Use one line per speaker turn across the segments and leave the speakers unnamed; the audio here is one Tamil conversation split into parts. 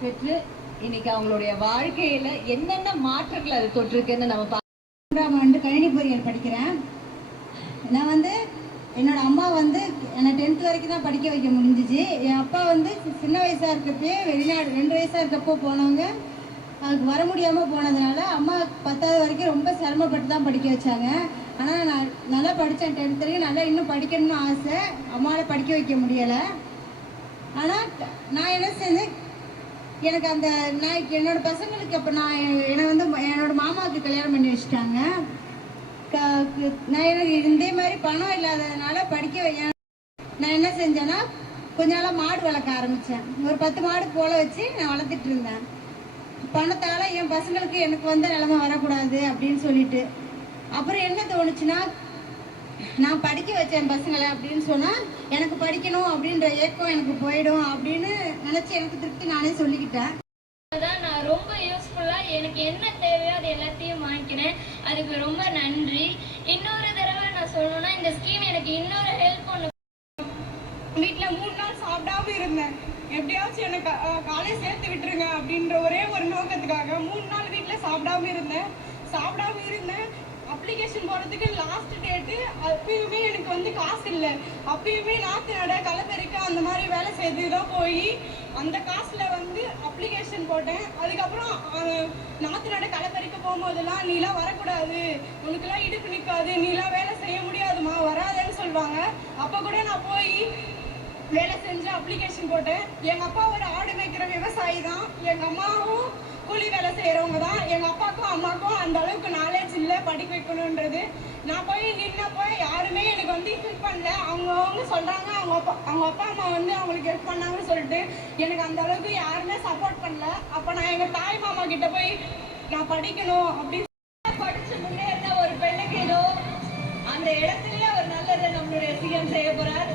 பெற்று இன்னைக்கு அவங்களுடைய வாழ்க்கையில என்னென்ன மாற்றங்கள் அது தொட்டிருக்குன்னு நம்ம பா-
மூன்றாம் ஆண்டு கணினி பொறியியல் படிக்கிறேன். நான் வந்து என்னோட அம்மா வந்து என்னை டென்த் வரைக்கும் தான் படிக்க வைக்க முடிஞ்சிச்சு. என் அப்பா வந்து சின்ன வயசாக இருக்கப்பயே வெளிநாடு ரெண்டு வயசாக இருக்கப்போ போனவங்க. அதுக்கு வர முடியாமல் போனதுனால அம்மா பத்தாவது வரைக்கும் ரொம்ப சிரமப்பட்டு தான் படிக்க வச்சாங்க. ஆனால் நான் நல்லா படித்தேன் டென்த் வரைக்கும். நல்லா இன்னும் படிக்கணும்னு ஆசை. அம்மாவால் படிக்க வைக்க முடியலை. ஆனால் நான் என்ன செஞ்சேன்? எனக்கு அந்த நான் என்னோட பசங்களுக்கு அப்போ நான் என்னை வந்து என்னோட மாமாவுக்கு கல்யாணம் பண்ணி வச்சுட்டாங்க. க- நான் எனக்கு இதே மாதிரி பணம் இல்லாததுனால படிக்க வைக்க நான் என்ன செஞ்சேன்னா கொஞ்ச நாளாக மாடு வளர்க்க ஆரம்பித்தேன் ஒரு பத்து மாடு போல வச்சு நான் வளர்த்துட்டு இருந்தேன். பணத்தால் என் பசங்களுக்கு எனக்கு வந்த நிலமை வரக்கூடாது அப்படின்னு சொல்லிட்டு. அப்புறம் என்ன தோணுச்சுன்னா நான் படிக்க வச்சேன் பசங்களை அப்படின்னு சொன்னால் எனக்கு படிக்கணும் அப்படின்ற ஏக்கம் எனக்கு போயிடும் அப்படின்னு நினச்சி எனக்கு திருப்தி நானே சொல்லிக்கிட்டேன்.
அதான் நான் ரொம்ப யூஸ்ஃபுல்லாக எனக்கு என்ன தேவையோ அது எல்லாத்தையும் வாங்கிக்கிறேன். அதுக்கு ரொம்ப நன்றி. இன்னொரு தடவை நான் சொல்லணும்னா இந்த ஸ்கீம் எனக்கு இன்னொரு ஹெல்ப் ஒன்று
வீட்டில் மூணு நாள் சாப்பிடாம இருந்தேன். எப்படியாச்சும் எனக்கு காலேஜ் சேர்த்து விட்டுருங்க அப்படின்ற ஒரே ஒரு நோக்கத்துக்காக மூணு நாள் வீட்டில் சாப்பிடாம இருந்தேன். சாப்பிடாம இருந்தேன். அப்ளிகேஷன் போகிறதுக்கு லாஸ்ட் டேட்டு அப்பயுமே எனக்கு வந்து காசு இல்லை. அப்பயுமே நாற்று நட களப்பெருக்க அந்த மாதிரி வேலை செய்து தான் போய் அந்த காசில் வந்து அப்ளிகேஷன் போட்டேன். அதுக்கப்புறம் நாற்று நட களப்பெருக்க போகும்போதெல்லாம் நீலாம் வரக்கூடாது. உனக்குலாம் இடுப்பு நிற்காது நீலாம் வேலை செய்ய முடியாதுமா வராதேன்னு சொல்லுவாங்க. அப்போ கூட நான் போய் வேலை செஞ்சு அப்ளிகேஷன் போட்டேன். எங்கள் அப்பா ஒரு ஆடு மேய்க்கிற விவசாயி தான். எங்கள் அம்மாவும் கூலி வேலை செய்யறவங்க தான். எங்க அப்பாக்கும் அம்மாக்கும் அந்த அளவுக்கு நாலேஜ் இல்லை படிக்க வைக்கணுன்றது நான் போய் நின்னப்போ யாருமே எனக்கு வந்து ஹெல்ப் பண்ணல. அவங்க அவங்க சொல்றாங்க அவங்க அப்பா அவங்க அப்பா அம்மா வந்து அவங்களுக்கு ஹெல்ப் பண்ணாங்கன்னு சொல்லிட்டு எனக்கு அந்த அளவுக்கு யாருமே சப்போர்ட் பண்ணல. அப்ப நான் எங்க தாய் மாமா கிட்ட போய் நான் படிக்கணும் அப்படின்னு
படிச்சு முன்னேறின ஒரு பெண்ணுக்கு ஏதோ அந்த இடத்துலயே ஒரு நல்லதை நம்மளுடைய சிஎம் செய்ய போறார்.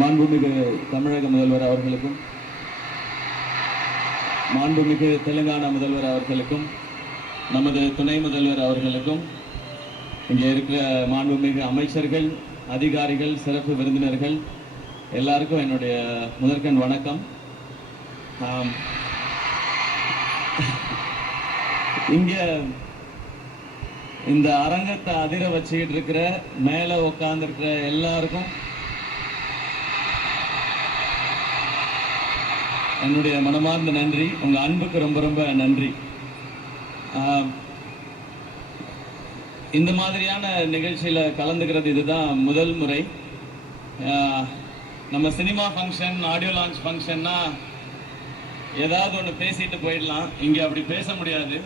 மாண்புமிகு தமிழக முதல்வர் அவர்களுக்கும் மாண்புமிகு தெலுங்கானா முதல்வர் அவர்களுக்கும் நமது துணை முதல்வர் அவர்களுக்கும் இங்கே இருக்கிற மாண்புமிகு அமைச்சர்கள் அதிகாரிகள் சிறப்பு விருந்தினர்கள் எல்லாருக்கும் என்னுடைய முதற்கண் வணக்கம். இங்கே இந்த அரங்கத்தை அதிர வச்சுக்கிட்டு இருக்கிற மேலே உட்காந்துருக்கிற எல்லாருக்கும் என்னுடைய மனமார்ந்த நன்றி உங்க அன்புக்கு ரொம்ப ரொம்ப நன்றி. இந்த மாதிரியான நிகழ்ச்சியில் கலந்துக்கிறது இதுதான் முதல் முறை. நம்ம சினிமா ஃபங்க்ஷன் ஆடியோ லான்ச் ஃபங்க்ஷன்னா ஏதாவது ஒன்று பேசிட்டு போயிடலாம். இங்கே அப்படி பேச முடியாது.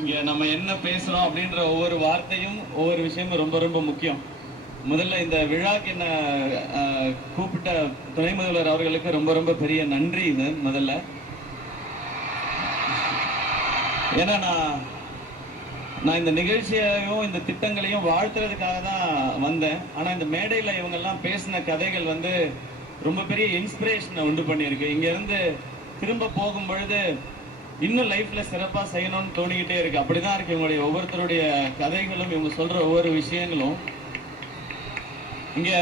இங்கே நம்ம என்ன பேசுகிறோம் அப்படின்ற ஒவ்வொரு வார்த்தையும் ஒவ்வொரு விஷயமும் ரொம்ப ரொம்ப முக்கியம். முதல்ல இந்த விழாக்கு என்ன கூப்பிட்ட துணை முதல்வர் அவர்களுக்கு ரொம்ப ரொம்ப பெரிய நன்றி இது முதல்ல. ஏன்னா நான் நான் இந்த நிகழ்ச்சியையும் இந்த திட்டங்களையும் வாழ்த்துறதுக்காக தான் வந்தேன். ஆனால் இந்த மேடையில் இவங்கெல்லாம் பேசின கதைகள் வந்து ரொம்ப பெரிய இன்ஸ்பிரேஷனை உண்டு பண்ணியிருக்கு. இங்கேருந்து திரும்ப போகும் பொழுது இன்னும் லைஃப்பில் சிறப்பாக செய்யணும்னு தோணிக்கிட்டே இருக்கு. அப்படிதான் இருக்கு இவங்களுடைய ஒவ்வொருத்தருடைய கதைகளும் இவங்க சொல்கிற ஒவ்வொரு விஷயங்களும். இங்க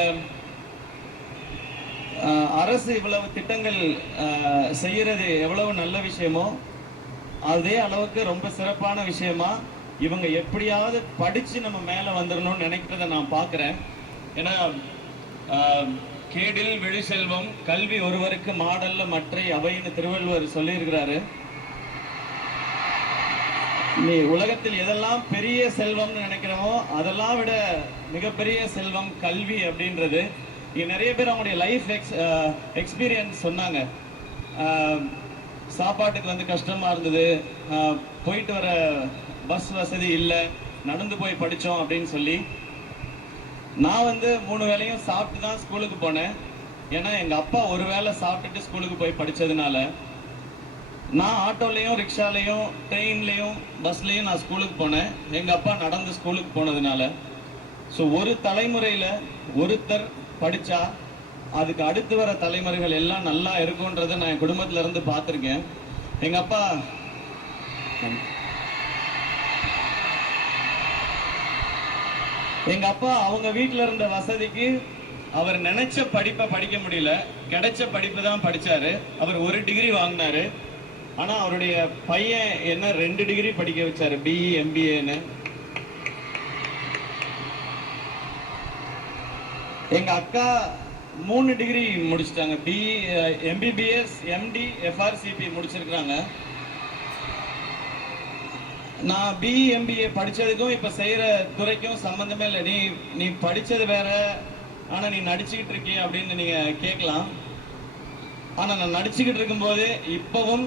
அரசு இவ்வளவு திட்டங்கள் செய்கிறது செய்யறது எவ்வளவு நல்ல விஷயமோ அதே அளவுக்கு ரொம்ப சிறப்பான விஷயமா இவங்க எப்படியாவது படிச்சு நம்ம மேல வந்துடணும்னு நினைக்கிறத நான் பார்க்குறேன் ஏன்னா கேடில் விழிசெல்வம் கல்வி ஒருவருக்கு மாடல்ல மற்ற அவைன்னு திருவள்ளுவர் சொல்லியிருக்கிறாரு. நீ உலகத்தில் எதெல்லாம் பெரிய செல்வம்னு நினைக்கிறோமோ அதெல்லாம் விட மிகப்பெரிய செல்வம் கல்வி அப்படின்றது. இங்க நிறைய பேர் அவங்களுடைய லைஃப் எக்ஸ் எக்ஸ்பீரியன்ஸ் சொன்னாங்க. சாப்பாட்டுக்கு வந்து கஷ்டமா இருந்தது. போயிட்டு வர பஸ் வசதி இல்லை. நடந்து போய் படித்தோம் அப்படின்னு சொல்லி. நான் வந்து மூணு வேளையும் சாப்பிட்டு தான் ஸ்கூலுக்கு போனேன். ஏன்னா எங்கள் அப்பா ஒரு வேளை சாப்பிட்டுட்டு ஸ்கூலுக்கு போய் படித்ததுனால நான் ஆட்டோலையும் ரிக்ஷாலையும் ட்ரெயின்லேயும் பஸ்லேயும் நான் ஸ்கூலுக்கு போனேன். எங்கள் அப்பா நடந்து ஸ்கூலுக்கு போனதுனால. ஸோ ஒரு தலைமுறையில் ஒருத்தர் படித்தா அதுக்கு அடுத்து வர தலைமுறைகள் எல்லாம் நல்லா இருக்கும்ன்றதை நான் என் குடும்பத்திலேருந்து பார்த்துருக்கேன். எங்கள் அப்பா எங்கள் அப்பா அவங்க வீட்டில் இருந்த வசதிக்கு அவர் நினைச்ச படிப்பை படிக்க முடியல. கிடைச்ச படிப்பு தான் படித்தாரு அவர் ஒரு டிகிரி வாங்கினாரு. ஆனா அவருடைய பையன் என்ன ரெண்டு டிகிரி படிக்க வச்சாரு பிஇ எம்பிஏன்னு எங்க அக்கா மூணு டிகிரி முடிச்சிட்டாங்க. பிஇ எம்பிபிஎஸ் எம்டி எஃப்ஆர்சிபி முடிச்சிருக்கிறாங்க. நான் பிஇ எம்பிஏ படிச்சதுக்கும் இப்ப செய்யற துறைக்கும் சம்பந்தமே இல்லை. நீ நீ படிச்சது வேற ஆனா நீ நடிச்சுக்கிட்டு இருக்கிய அப்படின்னு நீங்க கேட்கலாம். ஆனா நான் நடிச்சுக்கிட்டு இருக்கும்போது இப்பவும்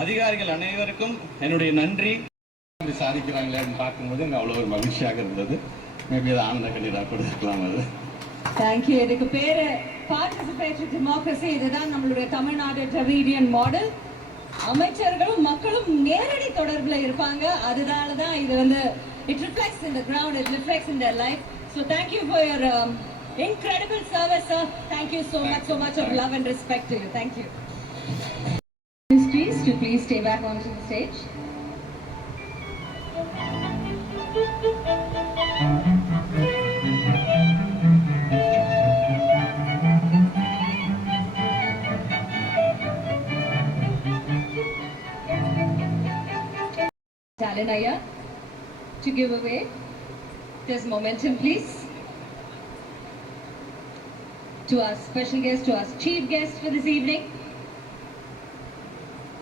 அதிகாரிகள் அனைவருக்கும் என்னுடைய நன்றி.
சாதிக்கிறாங்களேன்னு பார்க்கும்போது எனக்கு அவ்வளோ ஒரு மகிழ்ச்சியாக இருந்தது. மேபி அது ஆனந்த கண்ணீராக கூட இருக்கலாம் அது
தேங்க்யூ இதுக்கு பேரு பார்ட்டிசிபேட்டரி டெமோக்ரஸி இதுதான் நம்மளுடைய தமிழ்நாடு டிராவிடியன் மாடல் அமைச்சர்களும் மக்களும் நேரடி தொடர்புல இருப்பாங்க. அதனால தான் இது வந்து it reflects in the ground it reflects in their life so thank you for your incredible service sir. Thank you so much so much of love and respect to to please stay back onto the stage Talinaya to give away There's momentum, please. To our special guest, to our chief guest for this evening.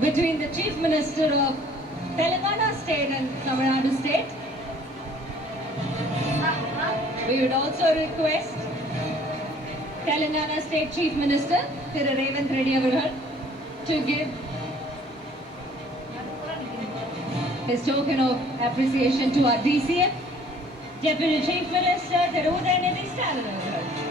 between the Chief Minister of Telangana State and Tamil Nadu State. Uh-huh. We would also request Telangana State Chief Minister Thiru Revanth Reddy to give his token of appreciation to our D.C.F. Deputy Chief Minister Thiru Udayanidhi Stalin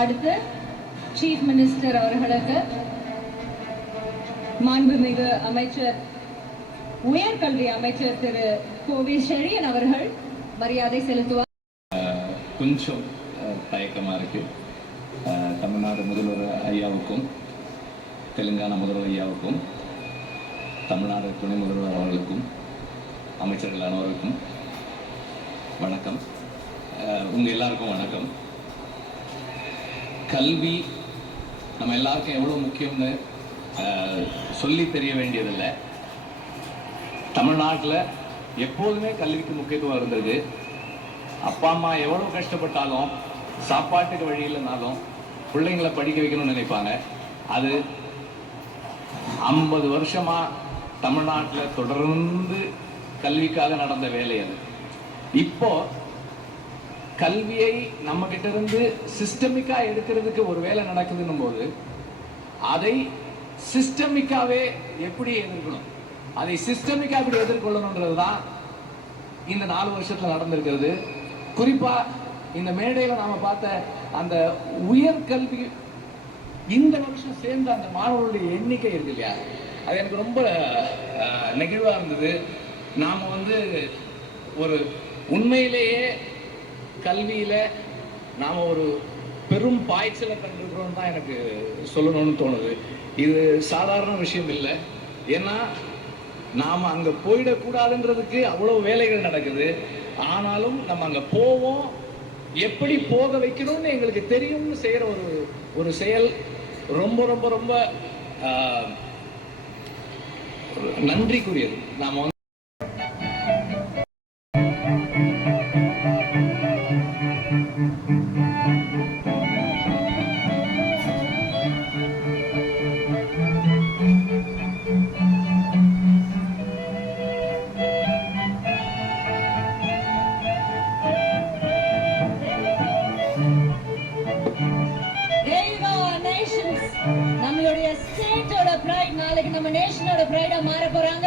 அடுத்து சீஃப் மினிஸ்டர் அவர்களுக்கு மாண்புமிகு அமைச்சர் உயர்கல்வி அமைச்சர் திரு கோவி செழியன் அவர்கள் மரியாதை செலுத்துவார்.
கொஞ்சம் அஹ், தயக்கமா இருக்கு. தமிழ்நாடு முதல்வர் ஐயாவுக்கும் தெலுங்கானா முதல்வர் ஐயாவுக்கும் தமிழ்நாடு துணை முதல்வர் அவர்களுக்கும் அமைச்சர்கள் அனைவருக்கும் வணக்கம் உங்கள் எல்லாருக்கும் வணக்கம். கல்வி நம்ம எல்லாருக்கும் எவ்வளவு முக்கியம்னு சொல்லி தெரிய வேண்டியதில்லை. தமிழ்நாட்டில் எப்போதுமே கல்விக்கு முக்கியத்துவம் இருந்திருக்கு. அப்பா அம்மா எவ்வளவு கஷ்டப்பட்டாலும் சாப்பாட்டுக்கு வழி இல்லைனாலும் பிள்ளைங்களை படிக்க வைக்கணும்னு நினைப்பாங்க. அது ஐம்பது வருஷமா தமிழ்நாட்டில் தொடர்ந்து கல்விக்காக நடந்த வேலை அது. இப்போ கல்வியை நம்ம கிட்ட இருந்து சிஸ்டமிக்கா எடுக்கிறதுக்கு ஒரு வேலை நடக்குதுன்னும் போது அதை சிஸ்டமிக்காவே எப்படி எதிர்க்கணும்? அதை சிஸ்டமிக்கா எப்படி எதிர்கொள்ளணுன்றது தான் இந்த நாலு வருஷத்துல நடந்திருக்கிறது. குறிப்பா இந்த மேடையில நாம பார்த்த அந்த உயர்கல்வி இந்த வருஷம் சேர்ந்த அந்த மாணவர்களுடைய எண்ணிக்கை இருக்கு இல்லையா? அது எனக்கு ரொம்ப அஹ், நெகிழ்வா இருந்தது. நாம வந்து ஒரு உண்மையிலேயே கல்வியில நாம ஒரு பெரும் பாய்ச்சலை கண்டிருக்கிறோம் தான் எனக்கு சொல்லணும்னு தோணுது. இது சாதாரண விஷயம் இல்லை. ஏன்னா நாம் அங்கே போயிடக்கூடாதுன்றதுக்கு அவ்வளோ வேலைகள் நடக்குது. ஆனாலும் நம்ம அங்கே போவோம். எப்படி போக வைக்கணும்னு எங்களுக்கு தெரியும்னு செய்கிற ஒரு ஒரு செயல் ரொம்ப ரொம்ப ரொம்ப ஆஹ், ஒரு நன்றிக்குரியது. நாம
நேஷன்ஸ் நம்மளுடைய ஸ்டேட்டோட பிரைட் நாளைக்கு நம்ம நேஷனோட பிரைடா மாற போறாங்க.